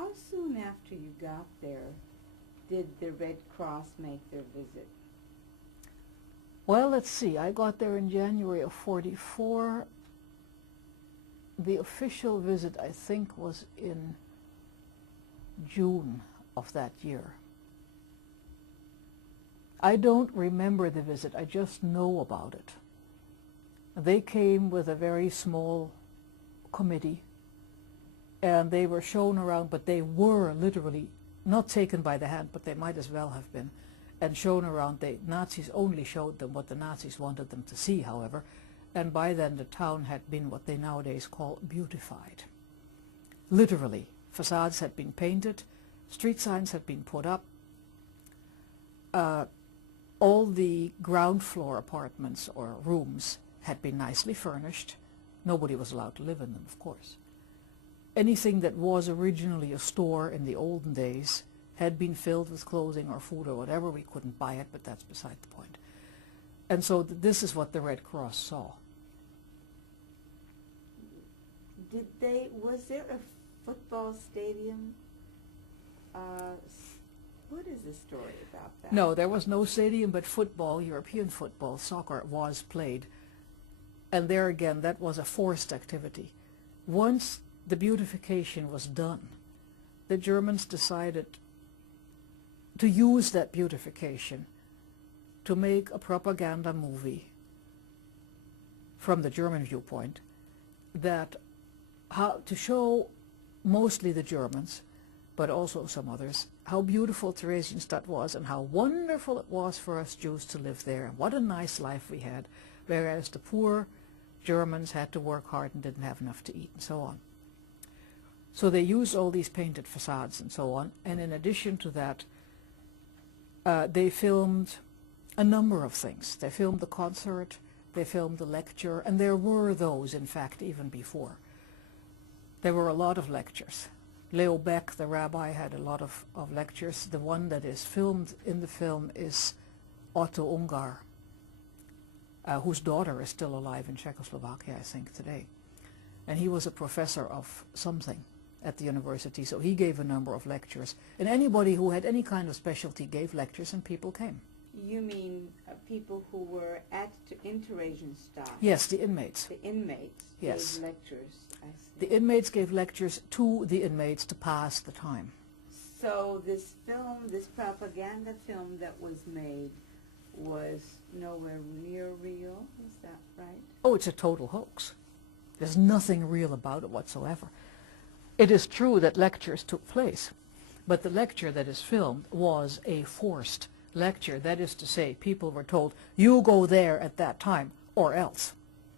How soon after you got there did the Red Cross make their visit? Well, let's see. I got there in January of '44. The official visit, I think, was in June of that year. I don't remember the visit. I just know about it. They came with a very small committee, and they were shown around, but they were literally not taken by the hand, but they might as well have been, and shown around. The Nazis only showed them what the Nazis wanted them to see, however, and by then the town had been what they nowadays call beautified. Literally, facades had been painted, street signs had been put up, all the ground floor apartments or rooms had been nicely furnished. Nobody was allowed to live in them, of course. Anything that was originally a store in the olden days had been filled with clothing or food or whatever. We couldn't buy it, but that's beside the point. And so this is what the Red Cross saw. Was there a football stadium? What is the story about that? No, there was no stadium, but football, European football, soccer was played. And there again, that was a forced activity. Once the beautification was done, the Germans decided to use that beautification to make a propaganda movie from the German viewpoint that to show mostly the Germans, but also some others, how beautiful Theresienstadt was and how wonderful it was for us Jews to live there and what a nice life we had, whereas the poor Germans had to work hard and didn't have enough to eat and so on. So they used all these painted facades and so on, and in addition to that, they filmed a number of things. They filmed the concert, they filmed the lecture, and there were those, in fact, even before. There were a lot of lectures. Leo Beck, the rabbi, had a lot of lectures. The one that is filmed in the film is Otto Ungar, whose daughter is still alive in Czechoslovakia, I think, today. And he was a professor of something at the university, so he gave a number of lectures. And anybody who had any kind of specialty gave lectures, and people came. You mean people who were in Theresienstadt? Yes, the inmates. The inmates yes. gave lectures, I see. The inmates gave lectures to the inmates to pass the time. So this film, this propaganda film that was made, was nowhere near real, is that right? Oh, it's a total hoax. There's nothing real about it whatsoever. It is true that lectures took place, but the lecture that is filmed was a forced lecture. That is to say, people were told, you go there at that time, or else.